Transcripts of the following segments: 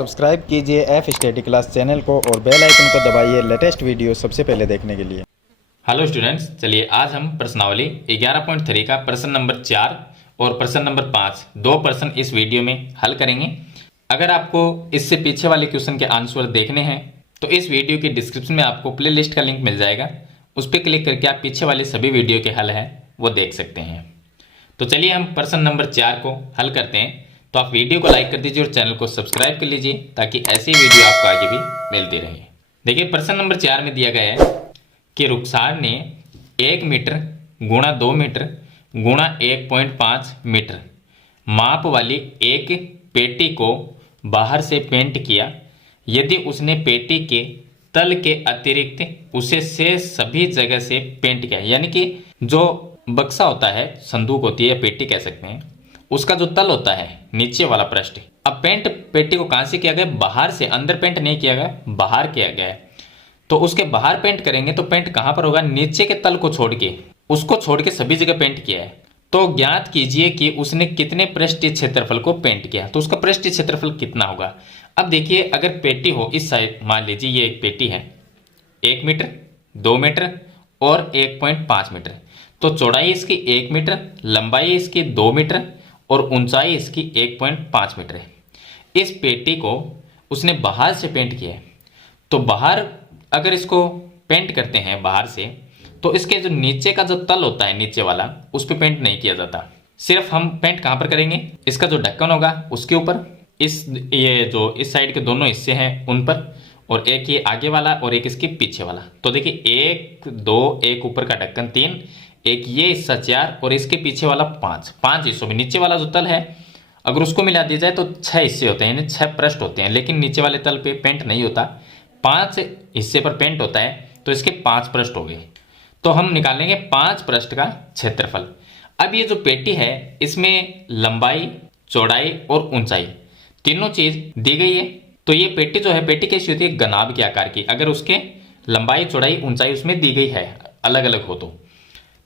Subscribe कीजिए F study class channel को और बेल आइकन को दबाइए लेटेस्ट वीडियो सबसे पहले देखने के लिए। हेलो स्टूडेंट्स, चलिए आज हम प्रश्नावली 11.3 का प्रश्न नंबर 4 और प्रश्न नंबर 5 दो प्रश्न इस वीडियो में हल करेंगे। अगर आपको इससे पीछे वाले क्वेश्चन के आंसर देखने हैं तो इस वीडियो के डिस्क्रिप्शन में आपको प्ले लिस्ट का लिंक मिल जाएगा, उस पर क्लिक करके आप पीछे वाले सभी वीडियो के हल हैं वो देख सकते हैं। तो चलिए हम प्रश्न नंबर 4 को हल करते हैं। तो आप वीडियो को लाइक कर दीजिए और चैनल को सब्सक्राइब कर लीजिए ताकि ऐसी वीडियो आपको आगे भी मिलती रहे। देखिए प्रश्न नंबर 4 में दिया गया है कि रुखसार ने 1 मीटर गुणा 2 मीटर गुणा 1.5 मीटर माप वाली एक पेटी को बाहर से पेंट किया। यदि उसने पेटी के तल के अतिरिक्त उसे से सभी जगह से पेंट किया, यानी कि जो बक्सा होता है, संदूक होती है या पेटी कह सकते हैं, उसका जो तल होता है नीचे वाला पृष्ठ, अब पेंट पेटी को कहां से किया गया? बाहर से। अंदर पेंट नहीं किया गया, बाहर किया गया है। तो उसके बाहर पेंट करेंगे तो पेंट कहां पर होगा? नीचे के तल को छोड़ के, उसको छोड़ के सभी जगह पेंट किया है। तो ज्ञात कीजिए कि उसने कितने पृष्ठीय क्षेत्रफल को पेंट किया। तो उसका पृष्ठीय क्षेत्रफल कितना होगा? अब देखिए, अगर पेटी हो इस साइड, मान लीजिए ये एक पेटी है, 1 मीटर 2 मीटर और 1.5 मीटर, तो चौड़ाई इसकी 1 मीटर, लंबाई इसकी 2 मीटर और ऊंचाई इसकी 1.5 मीटर है। इस पेटी को उसने बाहर से पेंट किया है। तो बाहर अगर इसको पेंट करते हैं बाहर से, तो इसके जो नीचे का जो तल होता है नीचे वाला, उस पर पेंट नहीं किया जाता। सिर्फ हम पेंट कहां पर करेंगे? इसका जो ढक्कन होगा उसके ऊपर, ये जो इस साइड के दोनों हिस्से हैं उन पर, और एक ये आगे वाला और एक इसके पीछे वाला। तो देखिए 1 2, एक ऊपर का ढक्कन 3, एक ये हिस्सा 4 और इसके पीछे वाला 5 हिस्सों में नीचे वाला जो तल है, अगर उसको मिला दिया जाए तो 6 हिस्से होते हैं, यानी 6 पृष्ठ होते हैं। लेकिन नीचे वाले तल पे पेंट नहीं होता, 5 हिस्से पर पेंट होता है, तो इसके 5 पृष्ठ हो गए। तो हम निकालेंगे 5 पृष्ठ का क्षेत्रफल। अब ये जो पेटी है इसमें लंबाई, चौड़ाई और ऊंचाई तीनों चीज दी गई है। तो ये पेटी जो है, पेटी कैसी होती है? गनाब के आकार की। अगर उसके लंबाई, चौड़ाई, ऊंचाई उसमें दी गई है, अलग अलग हो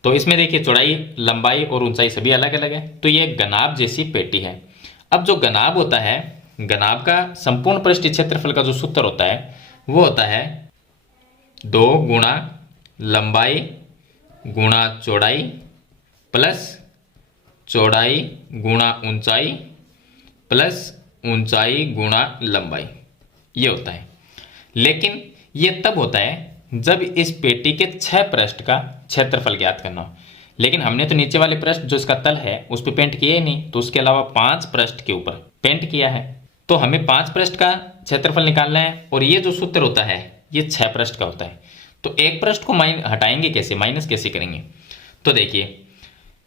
तो इसमें देखिए चौड़ाई, लंबाई और ऊंचाई सभी अलग अलग है। तो ये गनाब जैसी पेटी है। अब जो गनाब होता है, गनाब का संपूर्ण पृष्ठीय क्षेत्रफल का जो सूत्र होता है वो होता है 2 गुणा लंबाई गुणा चौड़ाई प्लस चौड़ाई गुणा ऊंचाई प्लस ऊंचाई गुणा लंबाई, ये होता है। लेकिन ये तब होता है जब इस पेटी के 6 पृष्ठ का क्षेत्रफल ज्ञात करना हो। लेकिन हमने तो नीचे वाले पृष्ठ जो इसका तल है उस पर पेंट किया ही नहीं, तो उसके अलावा 5 पृष्ठ के ऊपर पेंट किया है। तो हमें 5 पृष्ठ का क्षेत्रफल निकालना है, और ये जो सूत्र होता है ये 6 पृष्ठ का होता है। तो एक पृष्ठ को हटाएंगे कैसे, माइनस कैसे करेंगे? तो देखिए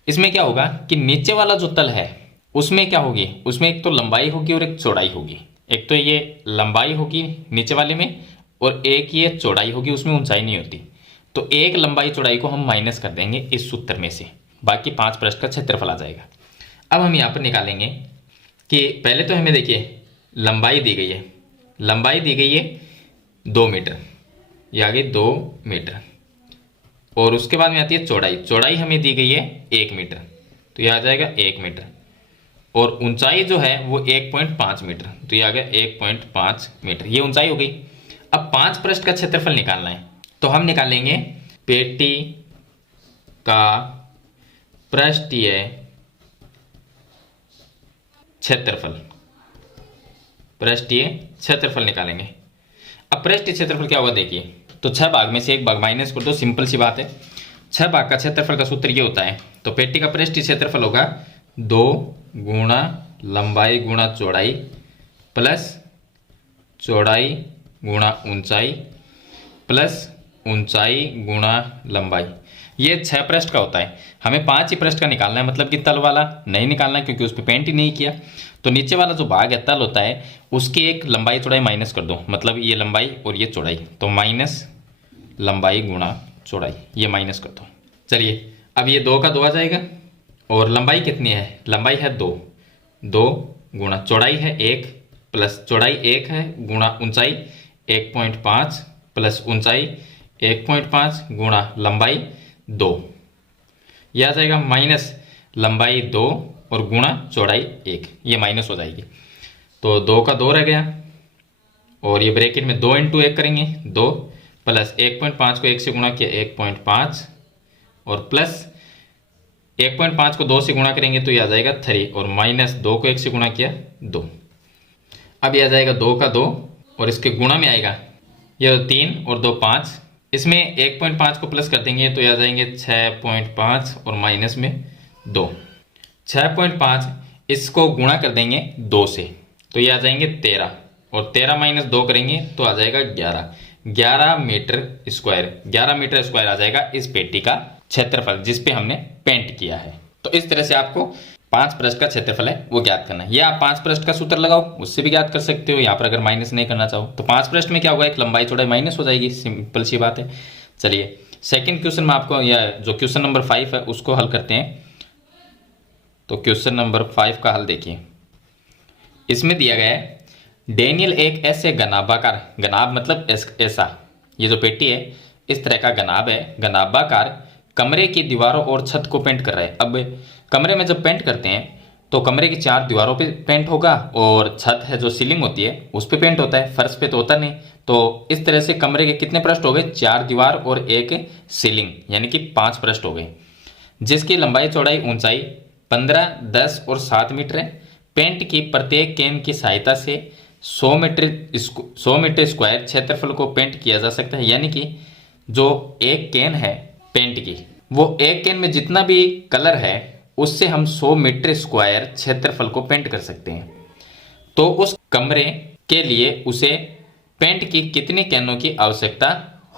इसमें क्या होगा कि नीचे वाला जो तल है उसमें क्या होगी? उसमें एक तो लंबाई होगी और एक चौड़ाई होगी। एक तो ये लंबाई होगी नीचे वाले में और एक ये चौड़ाई होगी, उसमें ऊंचाई नहीं होती। तो एक लंबाई चौड़ाई को हम माइनस कर देंगे इस सूत्र में से, बाकी 5 पृष्ठ का क्षेत्रफल आ जाएगा। अब हम यहाँ पर निकालेंगे कि पहले तो हमें देखिए लंबाई दी गई है, लंबाई दी गई है 2 मीटर, ये आगे 2 मीटर, और उसके बाद में आती है चौड़ाई, चौड़ाई हमें दी गई है 1 मीटर, तो यह आ जाएगा 1 मीटर, और ऊंचाई जो है वो 1.5 मीटर, तो ये आ गया 1.5 मीटर, ये ऊंचाई हो गई। अब 5 पृष्ठ का क्षेत्रफल निकालना है, तो हम निकालेंगे पेटी का पृष्ठीय क्षेत्रफल, पृष्ठीय क्षेत्रफल निकालेंगे। अब पृष्ठीय क्षेत्रफल क्या होगा? देखिए, तो 6 भाग में से 1 भाग माइनस कर दो, सिंपल सी बात है। 6 भाग का क्षेत्रफल का सूत्र ये होता है। तो पेटी का पृष्ठीय क्षेत्रफल होगा 2 गुणा लंबाई गुणा चौड़ाई प्लस चौड़ाई गुणा ऊंचाई प्लस ऊंचाई गुणा लंबाई, ये 6 पृष्ठ का होता है। हमें 5 ही पृष्ठ का निकालना है, मतलब कि तल वाला नहीं निकालना है क्योंकि उस पर पेंट ही नहीं किया। तो नीचे वाला जो भाग है, तल होता है, उसकी एक लंबाई चौड़ाई माइनस कर दो, मतलब ये लंबाई और ये चौड़ाई, तो माइनस लंबाई गुणा चौड़ाई, ये माइनस कर दो। चलिए अब ये 2 का 2 आ जाएगा, और लंबाई कितनी है? लंबाई है 2, 2 गुणा चौड़ाई है 1 प्लस चौड़ाई 1 है गुणा ऊंचाई 1.5 प्लस ऊंचाई 1.5 गुणा लंबाई 2, यह आ जाएगा माइनस लंबाई 2 और गुणा चौड़ाई 1, ये माइनस हो जाएगी। तो 2 का 2 रह गया, और ये ब्रैकेट में 2 इंटू 1 करेंगे 2 प्लस 1.5 को 1 से गुणा किया 1.5 और प्लस 1.5 को 2 से गुणा करेंगे तो ये आ जाएगा 3 और माइनस 2 को 1 से गुणा किया 2। अब ये आ जाएगा 2 का 2 और इसके गुणा में आएगा ये 3 और 2 5। इसमें 1.5 को प्लस कर देंगे तो ये आ जाएंगे 6.5 और माइनस में 2। 6.5 इसको गुणा कर देंगे 2 से तो ये आ जाएंगे 13 और 13 माइनस 2 करेंगे तो आ जाएगा 11 मीटर स्क्वायर। 11 मीटर स्क्वायर आ जाएगा इस पेटी का क्षेत्रफल जिस पे हमने पेंट किया है। तो इस तरह से आपको 5 पृष्ठ का क्षेत्रफल है वो ज्ञात करना है। या आप 5 पृष्ठ का सूत्र लगाओ उससे भी ज्ञात कर सकते हो। यहाँ पर अगर माइनस नहीं करना चाहो तो 5 पृष्ठ में क्या होगा, एक लंबाई चौड़ाई माइनस हो जाएगी, सिंपल सी बात है। चलिए सेकंड क्वेश्चन में आपको या जो क्वेश्चन नंबर 5 है उसको हल करते हैं। तो क्वेश्चन नंबर 5 का हल देखिए। इसमें दिया गया है डेनियल एक ऐसे घनाभाकार, घनाभ मतलब ऐसा, ये जो पेटी है इस तरह का घनाभ है, घनाभाकार कमरे की दीवारों और छत को पेंट कर रहा है। अब कमरे में जब पेंट करते हैं तो कमरे की 4 दीवारों पे पेंट होगा और छत है जो सीलिंग होती है उस पे पेंट होता है, फर्श पे तो होता नहीं। तो इस तरह से कमरे के कितने पृष्ठ हो गए, 4 दीवार और एक सीलिंग, यानी कि 5 पृष्ठ हो गए, जिसकी लंबाई चौड़ाई ऊंचाई 15, 10 और 7 मीटर है। पेंट की प्रत्येक केन की सहायता से 100 मीटर स्क्वायर क्षेत्रफल को पेंट किया जा सकता है। यानी कि जो एक केन है पेंट की, वो एक केन में जितना भी कलर है उससे हम 100 मीटर स्क्वायर क्षेत्रफल को पेंट कर सकते हैं। तो उस कमरे के लिए उसे पेंट की कितनी कैनों की आवश्यकता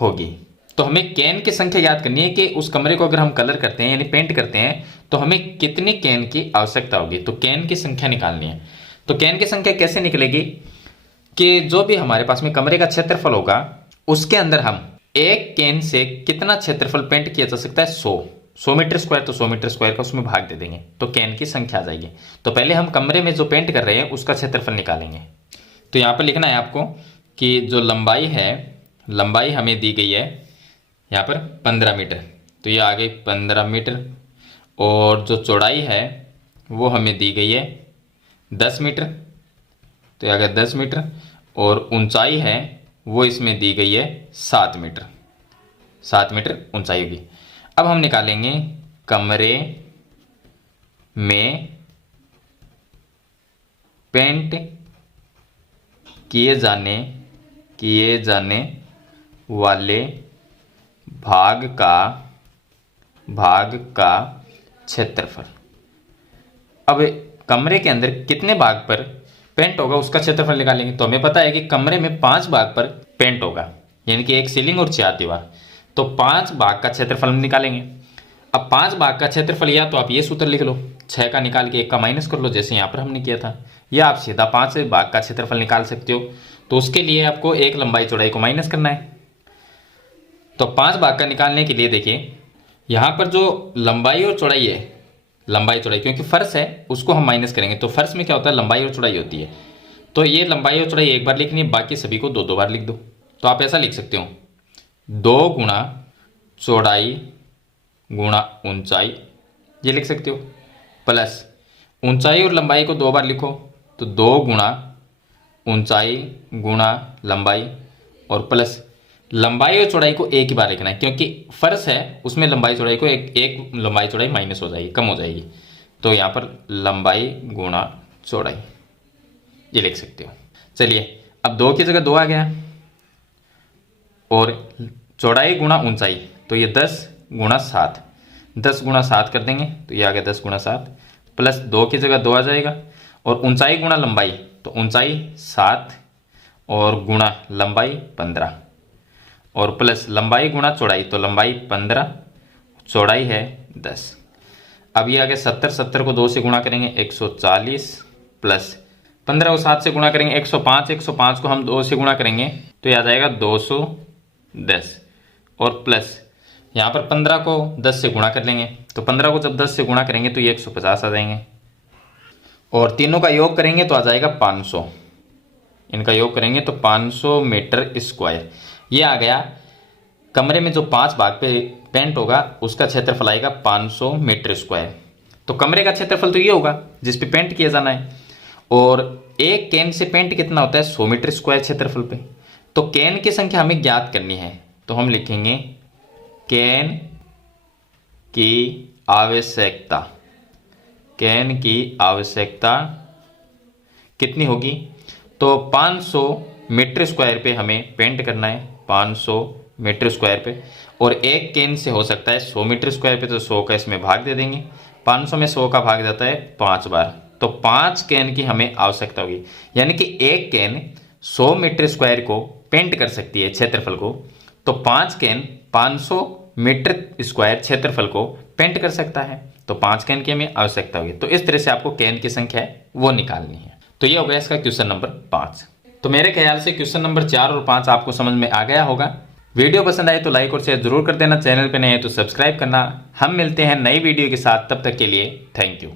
होगी। तो हमें कैन की संख्या याद करनी है कि उस कमरे को अगर हम कलर करते हैं यानी पेंट करते हैं तो हमें कितनी कैन की आवश्यकता होगी। तो कैन की संख्या निकालनी है। तो कैन की संख्या कैसे निकलेगी कि जो भी हमारे पास में कमरे का क्षेत्रफल होगा उसके अंदर हम एक कैन से कितना क्षेत्रफल पेंट किया जा सकता है, 100 मीटर स्क्वायर, तो 100 मीटर स्क्वायर का उसमें भाग दे देंगे तो कैन की संख्या आ जाएगी। तो पहले हम कमरे में जो पेंट कर रहे हैं उसका क्षेत्रफल निकालेंगे। तो यहाँ पर लिखना है आपको कि जो लंबाई है, लंबाई हमें दी गई है यहाँ पर 15 मीटर, तो ये आ गई 15 मीटर, और जो चौड़ाई है वो हमें दी गई है 10 मीटर, तो ये आ गया 10 मीटर, और ऊंचाई है वो इसमें दी गई है 7 मीटर, 7 मीटर ऊंचाई होगी। अब हम निकालेंगे कमरे में पेंट किए जाने वाले भाग का क्षेत्रफल। अब कमरे के अंदर कितने भाग पर पेंट होगा उसका क्षेत्रफल निकालेंगे। तो हमें पता है कि कमरे में 5 भाग पर पेंट होगा, यानी कि एक सीलिंग और 4 दीवार, तो 5 भाग का क्षेत्रफल हम निकालेंगे। अब 5 भाग का क्षेत्रफल या तो आप ये सूत्र लिख लो, 6 का निकाल के 1 का माइनस कर लो जैसे यहाँ पर हमने किया था, या आप सीधा 5 भाग का क्षेत्रफल निकाल सकते हो। तो उसके लिए आपको एक लंबाई चौड़ाई को माइनस करना है। तो 5 भाग का निकालने के लिए देखिए यहाँ पर जो लंबाई और चौड़ाई है, लंबाई चौड़ाई क्योंकि फर्श है उसको हम माइनस करेंगे, तो फर्श में क्या होता है लंबाई और चौड़ाई होती है। तो ये लंबाई और चौड़ाई एक बार लिखनी है, बाकी सभी को 2-2 बार लिख दो। तो आप ऐसा लिख सकते हो 2 गुणा चौड़ाई गुणा ऊंचाई, ये लिख सकते हो, प्लस ऊंचाई और लंबाई को 2 बार लिखो तो 2 गुणा ऊंचाई गुणा लंबाई, और प्लस लंबाई और चौड़ाई को एक ही बार लिखना है क्योंकि फर्श है उसमें लंबाई चौड़ाई को एक लंबाई चौड़ाई माइनस हो जाएगी, कम हो जाएगी। तो यहाँ पर लंबाई गुणा चौड़ाई ये लिख सकते हो। चलिए अब 2 की जगह 2 आ गया, और चौड़ाई गुणा ऊंचाई, तो ये 10 गुणा 7, 10 गुणा 7 कर देंगे तो ये आ गया 10 गुणा 7, प्लस 2 की जगह 2 आ जाएगा, और ऊंचाई गुणा लंबाई, तो ऊंचाई 7 और गुणा लंबाई 15, और प्लस लंबाई गुणा चौड़ाई, तो लंबाई 15 चौड़ाई है 10। अब ये आ गया 70, 70 को 2 से गुणा करेंगे 140, प्लस 15 को 7 से गुणा करेंगे 105, 105 को हम 2 से गुणा करेंगे तो ये आ जाएगा 210, और प्लस यहाँ पर 15 को 10 से गुणा कर लेंगे, तो 15 को जब 10 से गुणा करेंगे तो ये 150 आ जाएंगे, और तीनों का योग करेंगे तो आ जाएगा 500, इनका योग करेंगे तो 500 मीटर स्क्वायर। ये आ गया कमरे में जो 5 भाग पे पेंट होगा उसका क्षेत्रफल आएगा 500 मीटर स्क्वायर। तो कमरे का क्षेत्रफल तो ये होगा जिस पे पेंट किया जाना है, और एक कैन से पेंट कितना होता है 100 मीटर स्क्वायर क्षेत्रफल पे। तो कैन की संख्या हमें ज्ञात करनी है, तो हम लिखेंगे कैन की आवश्यकता, कैन की आवश्यकता कितनी होगी, तो 500 मीटर स्क्वायर पे हमें पेंट करना है, 500 मीटर स्क्वायर पे। और एक कैन से हो सकता है 100 मीटर स्क्वायर पे, तो 100 का इसमें भाग दे देंगे, 500 में 100 का भाग जाता है 5 बार, तो 5 कैन की हमें आवश्यकता होगी। यानी कि एक कैन 100 मीटर स्क्वायर को पेंट कर सकती है क्षेत्रफल को, तो 5 कैन 500 मीटर स्क्वायर क्षेत्रफल को पेंट कर सकता है, तो 5 कैन की हमें आवश्यकता होगी। तो इस तरह से आपको कैन की संख्या है वो निकालनी है। तो ये हो गया इसका क्वेश्चन नंबर 5। तो मेरे ख्याल से क्वेश्चन नंबर 4 और 5 आपको समझ में आ गया होगा। वीडियो पसंद आए तो लाइक और शेयर जरूर कर देना, चैनल पे नए हैं तो सब्सक्राइब करना। हम मिलते हैं नई वीडियो के साथ, तब तक के लिए थैंक यू।